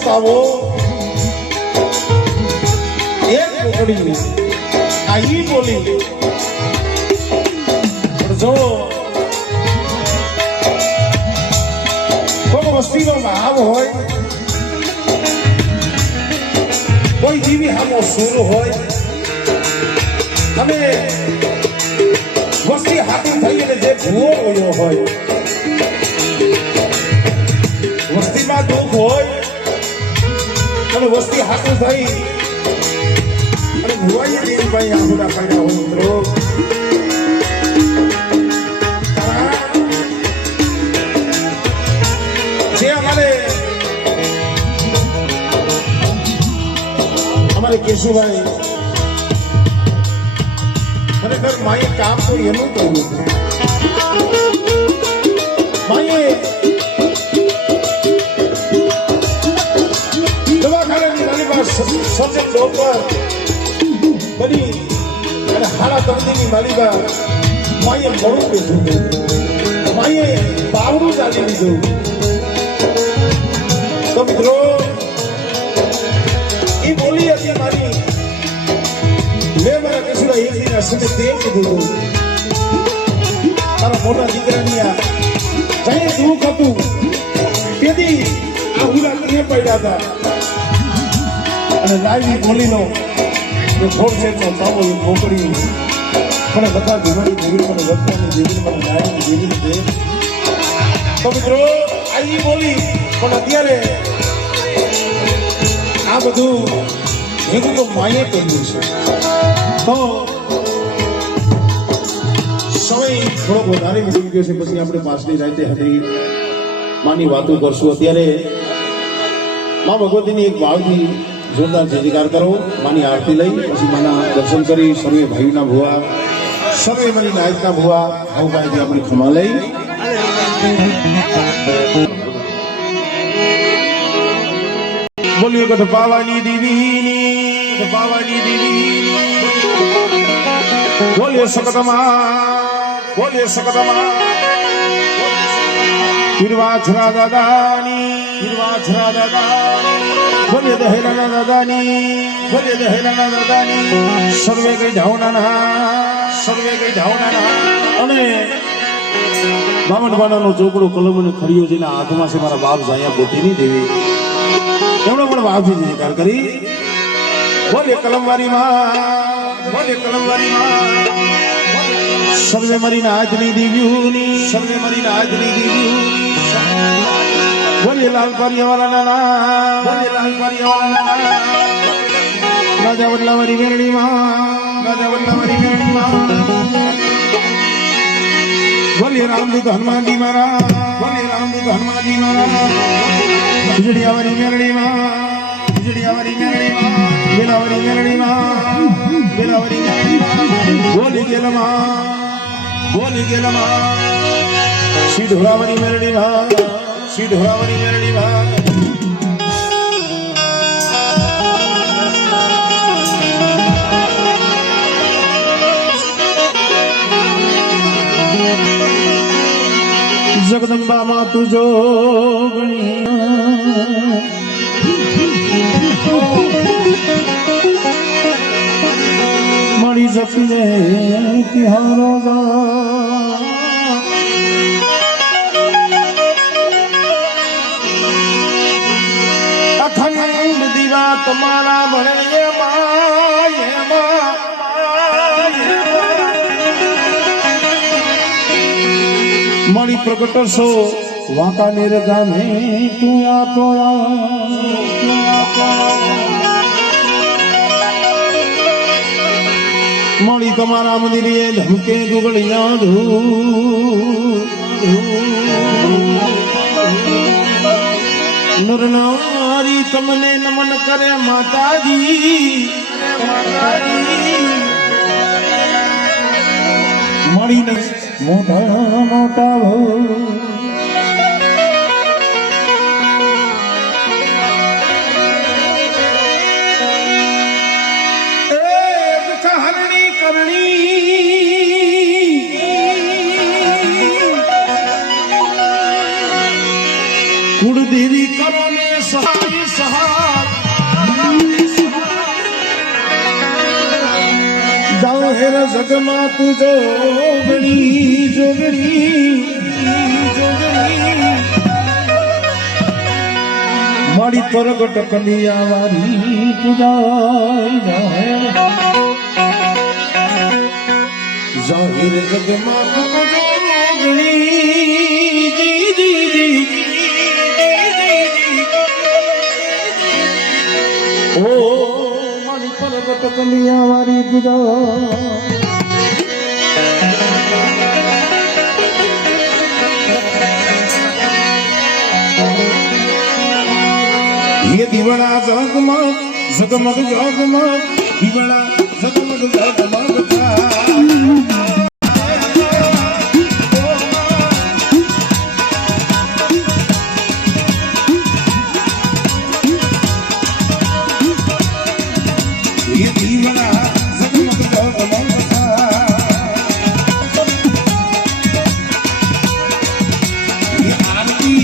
પાવો એક ટુકડી આ ઈ બોલી જો કોઈ વસ્તીનો ભાવ હોય કોઈ જીવી હામો સૂર હોય અને વસ્તી હાથી થઈને જે ભૂવો હોયો હોય વસ્તીમાં દુઃખ હોય અને વસ્તી હાથું થઈ અને ભુવાઈએ દેવી ભાઈ આંગુડા પાડ્યા હોય મિત્રો જે અમારે કેશુભાઈ ખરેખર માએ કામ તો એનું કર્યું માએ સર્જન ડોક્ટર બની અને હાડા તબદીની માલિકા માએ મોડું બેઠું માએ બાવડું ચાલી લીધું તો મિત્રો એ બોલી હતી મારી મેં મારા કશુડા એકદીના સમય તેમ કીધું મારા મોટા દીકરાની આ જઈએ દુઃખ હતું તેથી આ હુલા ક્યાં પડ્યા હતા અને લાઈવી બોલીનો એ ફોરસેટનો પાવો મોકરી મને બધા જીવનની જીવી મને વસ્તુની જીવી મને ન્યાયની જીવી છે તો મિત્રો આ બોલી પણ અત્યારે આ બધું ભેગું તો માએ કર્યું છે તો સમય થોડોક વધારે નીકળી ગયો છે પછી આપણે પાછલી રાતે હતી માની વાતો કરશું અત્યારે મા ભગવતીની એક વાવથી જોરદાર જયકાર કરો માની આરતી લઈ પછી માના દર્શન કરી સર્વે ભાઈના ભુવા સર્વે મારી નાયકના ભુવા ભાઈથી આપણી ખમા લઈ બોલ્યો કઠ પાવાની દીવીની બોલ્યો સકતમાં હિરવાછરા દાદાની બોલ્યો દહેલાના દાદાની સર્વે કઈ ધાવના અને બામણ બાણાનો ચોકડો કલમ અને ખડીયો જેના હાથમાં છે મારા બાપ જાયા પોતીની દેવી એમણે પણ વાવથી જયકાર કરી બોલે કલમવારી માં સર્વે મારી આજની દેવીઓની બોલે લાલ પારિયાવાળા રાજા વલ્લાવારી મેરણી માં બોલે રામદૂત હનુમાનજી મહારાજ ખીજડીયાવારી મેરણી માં બેલાવારી મેરણી માં બોલી ગેલમાં શ્રી ઢોરાવારી મેરણી માં જગદંબા માં તું જોગણી મળી જપીને તિહારો અખંડ દીવા તમારા ભણે મળી પ્રગટ સો વાંકાનેર ગામે તું આપો મળી તમારા મંદિરે ધમકે ગુગળિયા નર નારી તમને નમન કરે માતાજી મળીને મોટા કુળદેવી કરો ને સહાય જાઓ હેર જગમાં તું જોગણી જોગણી જોગણી મારી પરગટ કલિયાવારી પૂજા જાહેર જગમાં તું જોગણી જી જી જી ઓ મારી પરગટ કલિયાવારી પૂજા ये दीवाना जगमग जगमग जगमग दीवाना जगमग जगमग ये दीवाना जगमग जगमग ये आरती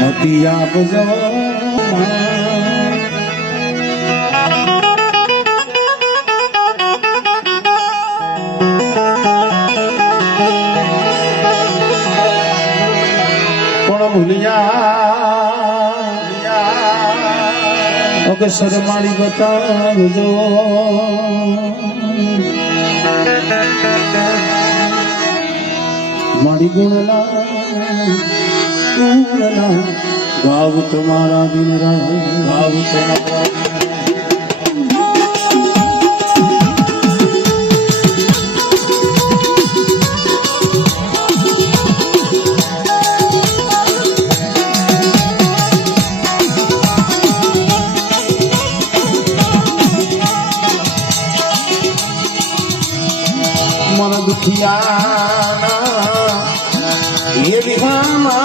મોતિયા બજવા કોણ ભૂલિયા ઓકે શરમાળી બતાવજો મારી ગુણલા गाव तुम्हारा दिन गाव तुम्हारा मन दुखिया ये विहामा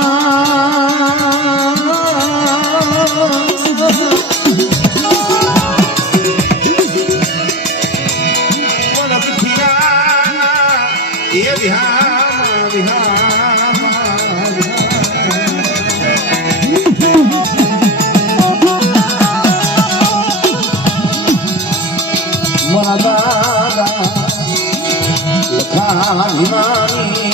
ये विहामा विहामा दादा लखा भिमानी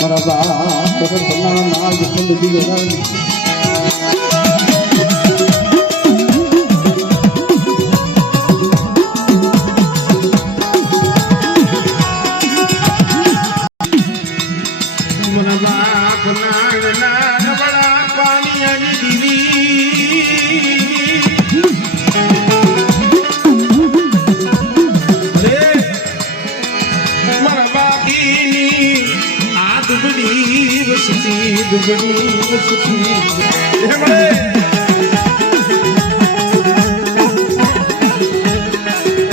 मरा बाप बना नाग चंद दिगरानी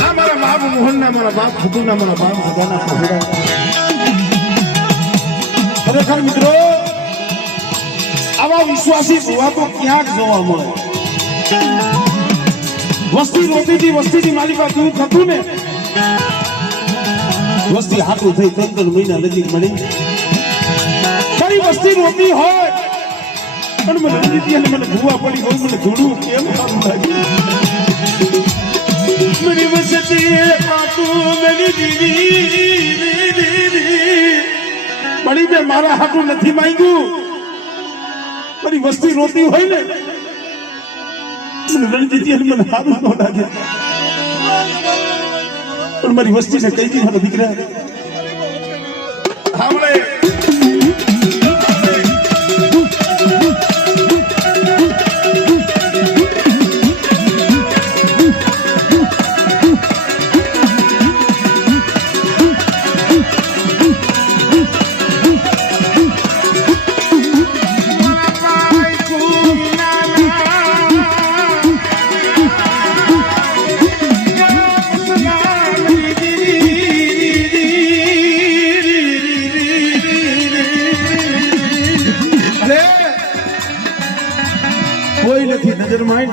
हमारा बाप मोहन ना हमारा बाप खुद ना हमारा बाप खजाना खरीदा खरेखर मित्रों વિશ્વાસી ભુવા તો ક્યાંક જોવા મળે. વસ્તી રોતીથી વસ્તીની મારી પાસે દૂર થતું ને વસ્તી હાટું થઈ 3 મહિના નજીક મળી મારી વસ્તી રોતી હોય પણ મને રણજીતજી અને મને ભુવા પડી હોય મને ધૂળું કેમ સારું લાગે. मेरी वसती खातून मेरी दीदी बड़ी मैं मारा हाथों नहीं मांगू मेरी वस्ती रोती હોય ને મને રણજીતજી મને હારું ન લાગે પણ મારી વસ્તી ને કઈ દી મારા દીકરા હામળે कोई नहीं नजर माइंड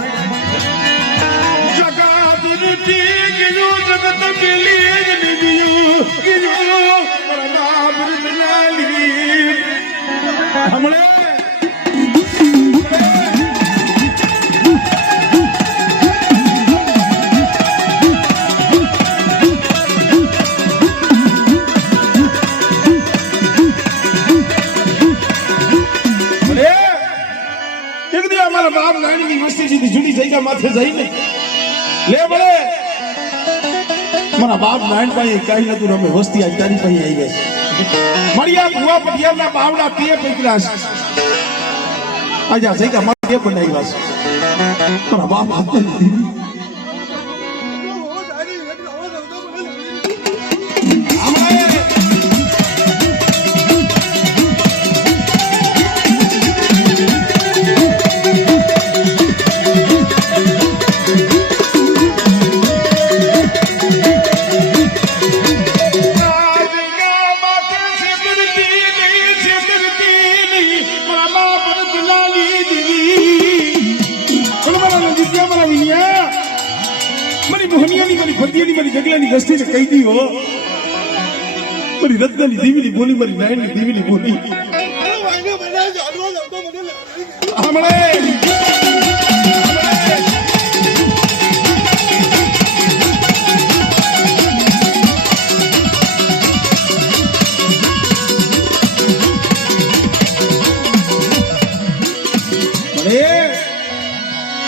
जगत ठीक जो जगत के लिए निबियो गियो बराबर दलाली हमले बाप नानी की वस्ती सीधी जुड़ी जगह माथे जाई ने ले बड़े मारा बाप नान पाई काई न तू रमे वस्ती आज तारी पाई आई गई मरिया भुआ पटिया ना बावड़ा पिए पकरास आजा जगह माथे बनाई वास मारा बाप हाथ दी मेरी जगलानी गस्ती ने कही दी हो मेरी रत्नानी दीवीनी बोली मेरी नायनी दीवीनी बोली हमले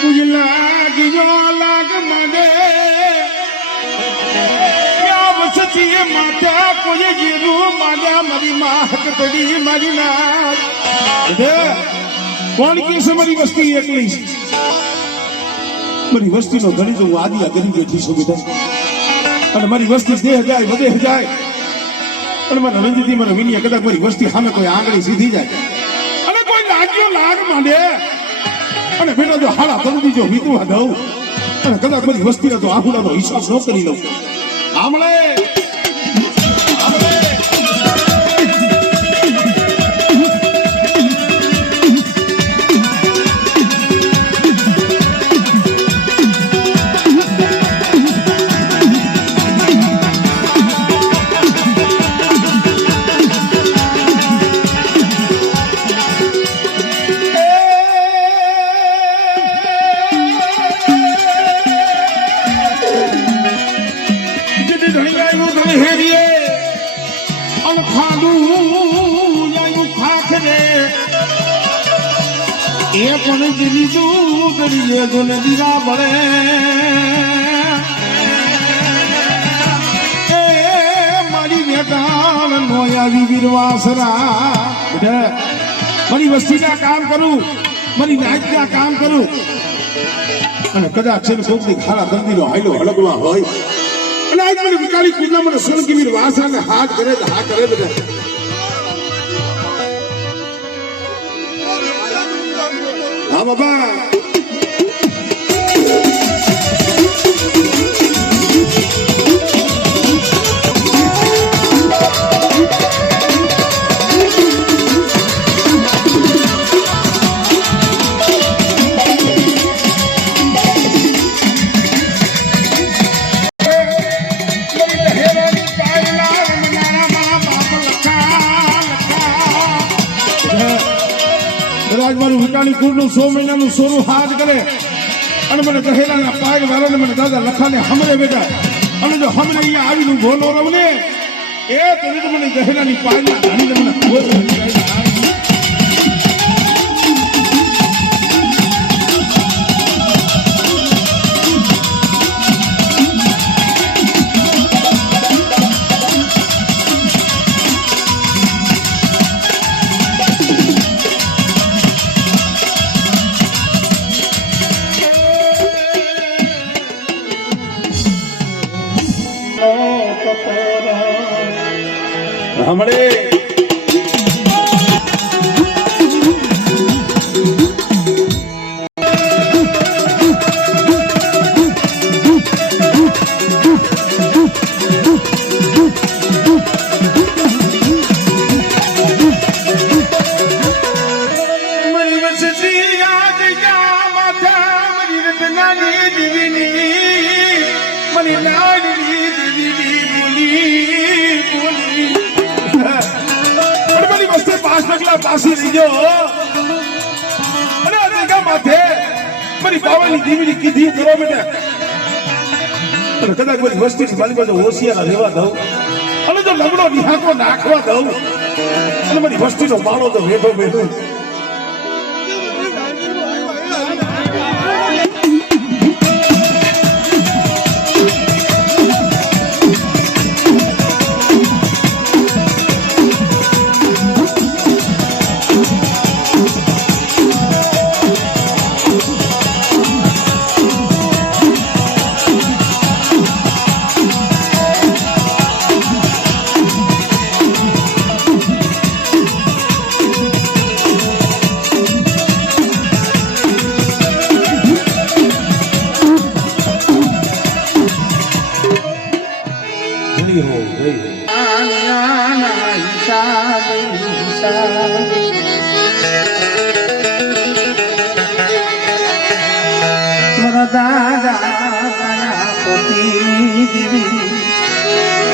तुझे लाग जो लाग मगे माता कोई जीरू माला मरी माहक तड़ी मरी नाच कौन कैसे मरी वस्ती एकली मरी वस्ती नो घणी तो आदिया करी बैठी छो बेटा અને મારી વસ્તી દે જાય વધે જાય અને મને રણજીતજી મને વિનિયા કદાચ મારી વસ્તી સામે કોઈ આંગળી સીધી જાય અને કોઈ લાગ્યો લાગ માંડે અને બેટા જો હાડા તંદી જો વીતવા દઉં અને કદાચ મારી વસ્તીનો તો આહુડાનો હિસાબ ન કરી લઉં આમળે जिनी दूरिए जो नदीरा बड़े मारी बेटान नोया वीरवासरा मारी वस्ती का काम करूं मारी नाच का काम करूं અને કદાચ છે કોકની ખારા દંદીનો હાઈલો હળગવા હોય અને આજ મને વિકાળી કુદના મને સળગી વીર વાસાને હાથ કરે તો હા કરે બધા હા બાબા કદાચ મારું વિટાણી કુળનું 100 મહિનાનું સોરું હાથ કરે અને મને કહેલાના પાય વાળાને મને દાદા લખાને હમરે બેટા અને જો હમરે અહીંયા આવીને બોલો રવને એ તો મને કહેલાની પાયના ધાણીને મને ખોજ હમણે પાછી લઈ ગયો અને અનેકા માથે મારી બાવાની દીવીની કીધી કરો બેટા અને કદાચ મારી વસ્તી મારી બાજુ હોશિયાર રહેવા દઉં અને જો લગડો નિહાકો નાખવા દઉં અને મારી વસ્તીનો માળો તો વેઠો બેઠો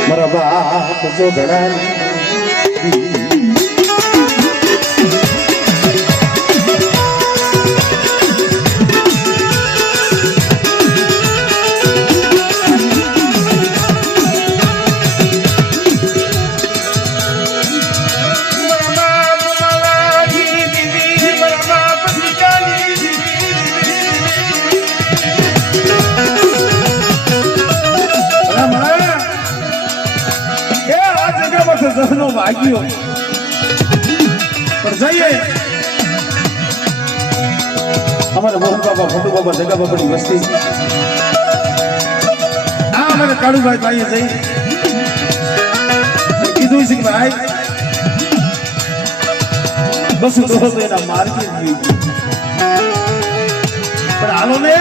મારા બાપ જો ઘડાની જહનો વાગ્યો પણ જઈએ અમારા મોહન બાબા ભટુ બાબા જગા બાબાની વસ્તી આ અમારે કાળુભાઈ ભાઈએ જઈ કીધું છે કે ભાઈ બસું તો એના માર્ગે પણ હાલો ને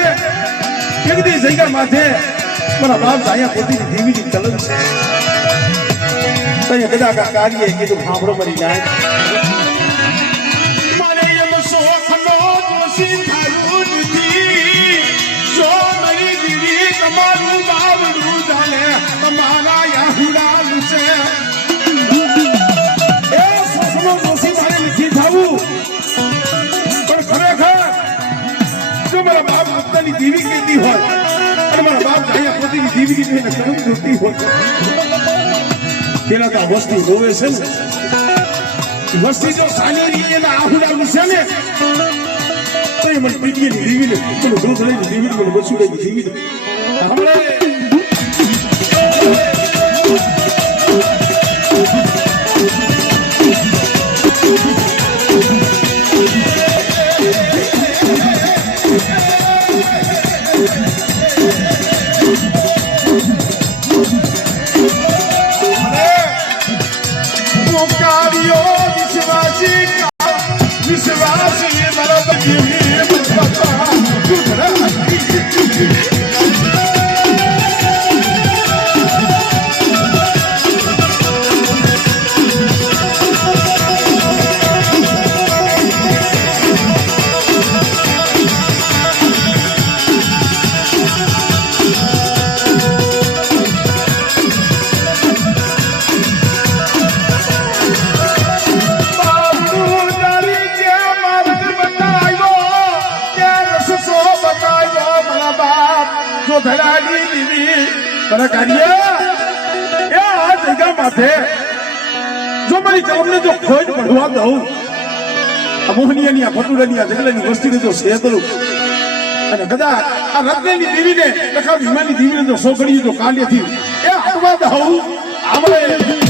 એક દી જગ્યા માથે મારા બાપ અહીંયા પોતીની દેવીની કલમ છે કદા કા કાર્ય કીધું સાંભળો મરી જાય મારે એમ શોખનો દોષી થાયું નથી જો મરી દીવી તમારું બાવડું જાણે તમારા યાહુડાનું છે એ શોખનો દોષી મારે નથી થાવું પણ ખરેખર જો મારા બાપ પોતાની દેવી કહેતી હોય અને મારા બાપ અહીંયા પોતાની દેવીની એને કરમ જોતી હોય પેલા તો વસ્તી રોવે છે ને વસ્તી જો સાની એના આહુડા છે ને તો એ મને પીટીએની દીવીને પેલું દૂધ લઈને દીવીને મને બસું લઈને દીવીને હમણાં કોથળાની દીવી મારા કાર્ય એ આ જગ્યા માથે જો મારી કામને જો ખોજ પડવા દઉં આ મોહનીયાની આ ફતુડાની આ જગલાની વસ્તીને જો શે કરું અને કદાચ આ રત્નની દેવીને લખા ભીમાની દેવીને જો સોગડી જો કાલ્યથી એ હટવા દઉં આપણે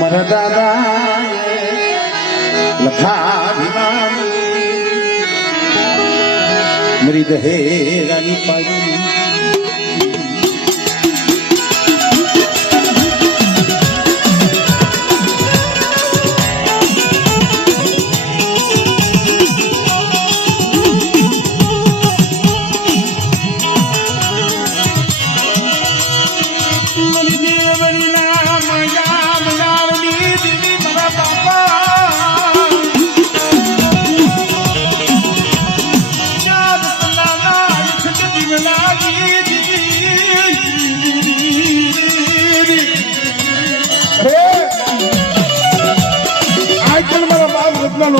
મારા દાદા લખા ભીમાની મરી દહેરાની પાડી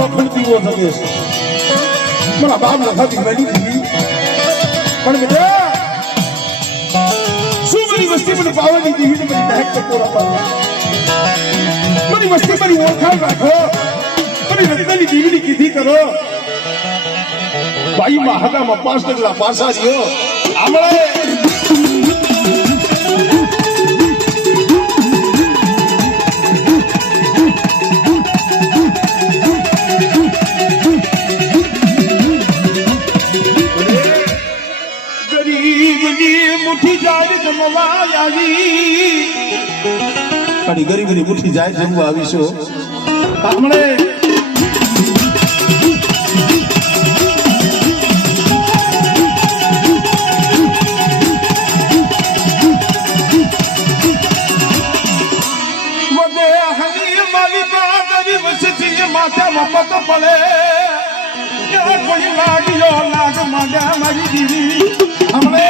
અખંડ દીવો થયો છે મારા બાપ લખાતી બની દીધી પણ બેટા શું મારી વસ્તી મને પાવાની દીવી ને મને બહેક ટકોરા પાડવા મારી વસ્તી મારી ઓળખાણ રાખો મારી રત્નની દીવીની કીધી કરો ભાઈ મહાદામાં 5 ડગલા પાસા રહ્યો આમળે ગરીબની મુઠ્ઠી જાય જમવા આવીશું આપણે માથે મફત પડે કોઈ લાગ્યો લાગ માજા મારી દીવી હમણે